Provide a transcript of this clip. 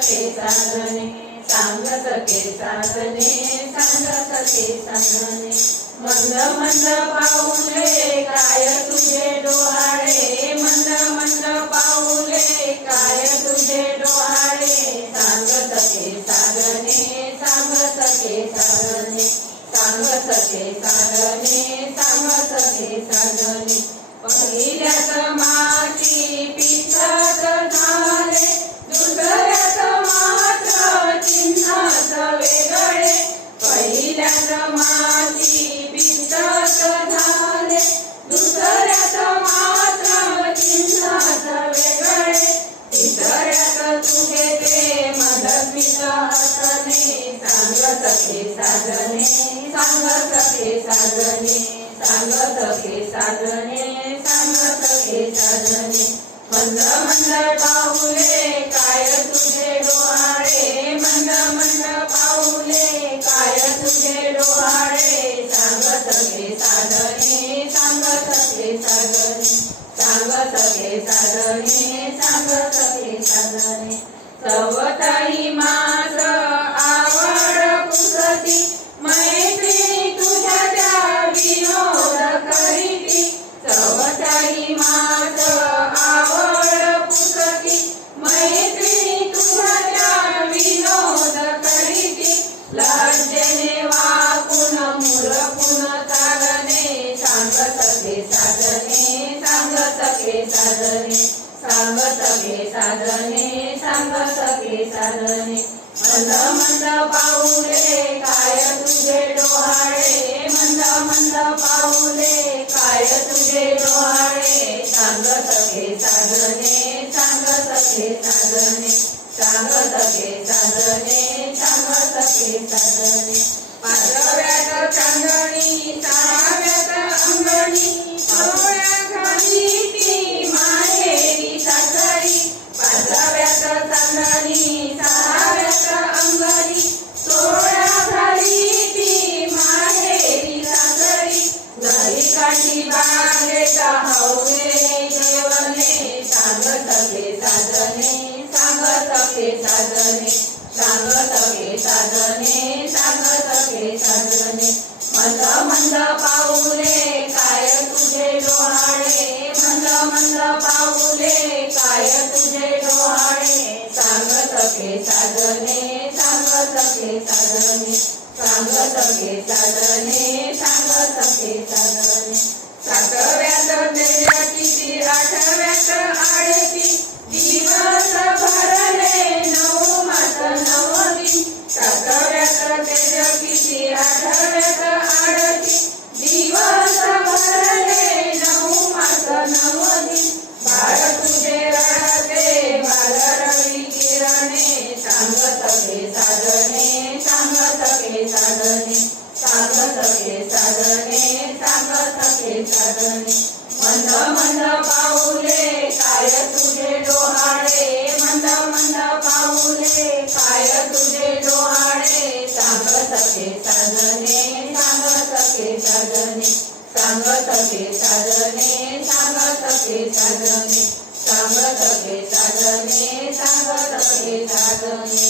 सखे साजने सांग सखे साजने सांग सखे साजने मंद मंद पाऊले काय तुझे डोहाळे मंद मंद पाऊले काय तुझे डोहाळे सांग सखे साजने सांग सखे साजने सांग सखे साजने सांग सखे साजने पहिल्याच माती पिठात झाले दुसऱ्याच मात्र चिन्हाच वेगळे पहिल्याच माती पिठात झाले दुसऱ्याच मात्र चिन्हाच वेगळे तिसऱ्यात तुझे ते मदतीच हसणे सांग सखे साजने सांग सखे साजने सांग सखे साजने सांग सखे साजने मंद मंद पाऊले काय तुझे डोहाळे मंद मंद पाऊले काय तुझे डोहाळे सांग सखे साजने सांग सखे साजने सांग सखे साजने सांग सखे साजने चवताही मास आवड पुसती मैत्री तुझ्या त्या विनोद करीती चवताही मास आवड पुसती मैत्री तुझ्या त्या विनोद करीती लज्जेने वाकून मुरपून चालणे सांग सखे साजने सांग सखे साजने सांग सखे साजने सांग सखे साजने मंद मंद पाऊले काय तुझे डोहाळे मंद मंद पाऊले काय तुझे डोहाळे सांग सखे साजने सांग सखे साजने सांग सखे साजने सांग सखे साजने पाचव्यात चांदणी सहाव्यात अंगणी सोळ्या खाली ती माहेरी सासरी पाचव्यात चांदणी सहाव्यात अंगणी सोळ्या खाली ती माहेरी सासरी नदी काठी बागेत हौसे जेवणे सांग सखे साजने सांग सखे साजने सांग सखे साजने सांग सखे साजने मंद मंद पाऊले काय तुझे डोहाळे मंद मंद पाऊले काय तुझे डोहाळे सांग सखे साजने सांग सखे साजने सांग सखे साजने सांग सखे साजने सातव्यात तेजा किती आठव्यात आडती दिवस भरले नऊ मास नऊ दिन सातव्यात तेजा किती आठव्यात आडती दिवस भरले नऊ मास नऊ दिन बाळ तुझे रडते बाल रवी किरणे सांग सखे साजने सांग सखे साजने सांग सखे साजने सांग सखे साजने मंद मंद पाऊले काय तुझे डोहाळे मंद मंद पाऊले काय तुझे डोहाळे सांग सखे साजने सांग सखे साजने सांग सखे साजने सांग सखे साजने सांग सखे साजने सांग सखे साजने